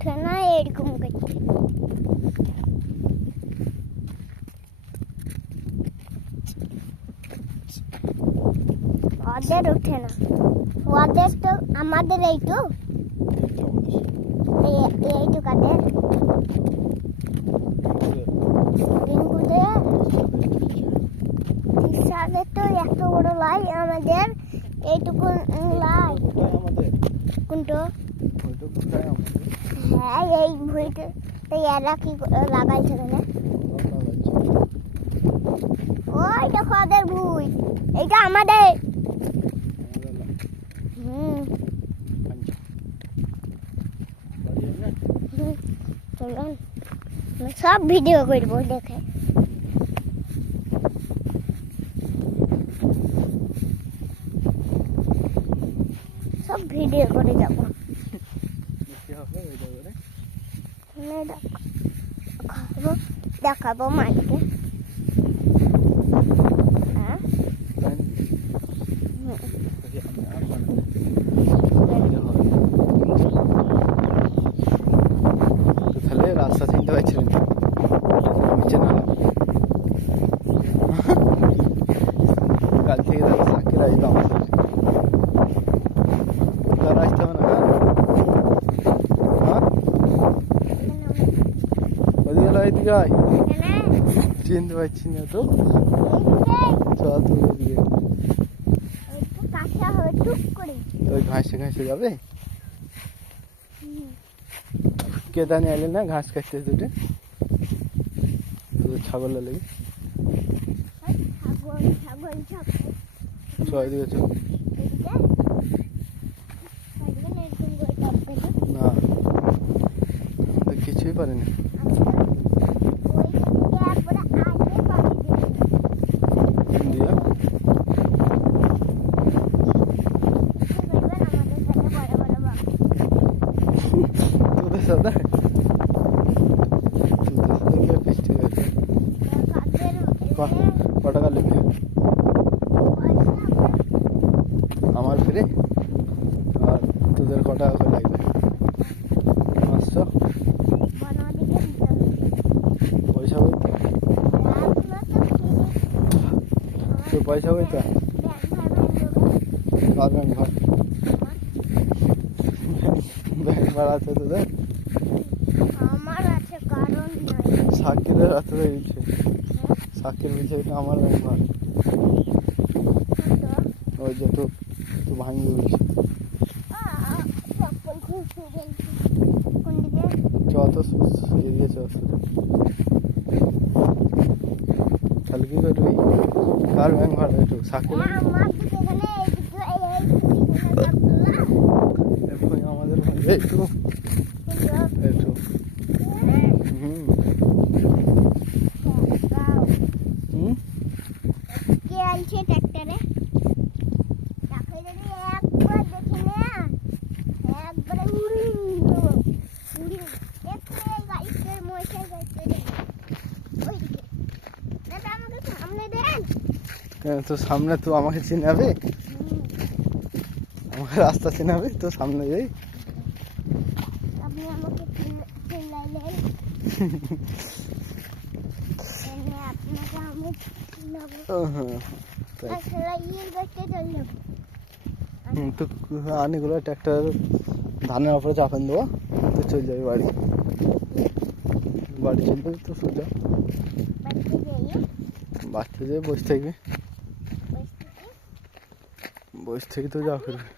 উঠে না এরকম করছে। ওদের উঠে না, ওদের তো আমাদের এইটু কাদের রিঙ্কুদের তো এত বড় লাই, আমাদের এইটুকু লাই। কোনটা? হ্যাঁ এই ভুঁইটা তো এরা কি লাগাইছে না? ওই দেখো ওদের ভুঁই, এইটা আমাদের। চলুন সব ভিডিও করবো, দেখে সব ভিডিও করে যাবো। দেখাবো মাকে। তাহলে রাস্তা চিনতে পারছিলেন কাল থেকে সাকির আসবে আমাদের, তার আসতে হবে না। ওদিকে আয়, চিনতে পারছি না তো। চল তো ওই ঘাসে ঘাসে যাবে। কেদানি এলে না ঘাস কাটতে দুটো ছাগল লেগে। চল এদিকে চল। না কিছুই পারিনি। তোদের সাথে ক টাকা লিখে আমার ফিরে, আর তোদের ক টাকা করে লাগবে? 500 পয়সা বলতে তো পয়সা বলতে আর ব্যাংক ভাড়া, ব্যাংক ভাড়া আছে তোদের? আমার আছে, কারণ সাকিরের হাতে দিচ্ছে, সাকির বলছে এটা আমার ব্যাংক ভাড়া। ওই যে তো ভাঙবে বলছে। যত এগিয়ে চল, তাহলে কি করবি? কার ব্যাংক ভাড়া? একটু সাকির আমাদের একটু একটু কে আনছে ট্রাক্টরে? একবার দেখে না, একবারে উড়ি গাড়িতে মশাই গাড়িতে ওইদিকে দাদা আমাকে সামনে দেন। তো সামনে তো আমাকে চিনাবে, আমাকে রাস্তা চিনাবে তো সামনে যাই। আপনি আমাকে চিনাইলেন, আপনাকে আমি চিনাবো। তো আনিগুলো ট্র্যাক্টর ধানের ওপরে চাপান দেবো, তো চলে যাবে বাড়ি। বাড়ি চলে যাবে তো সোজা, বাচ্চা যেয়ে বসে থাকবে, বসে থেকে তো যা করবে।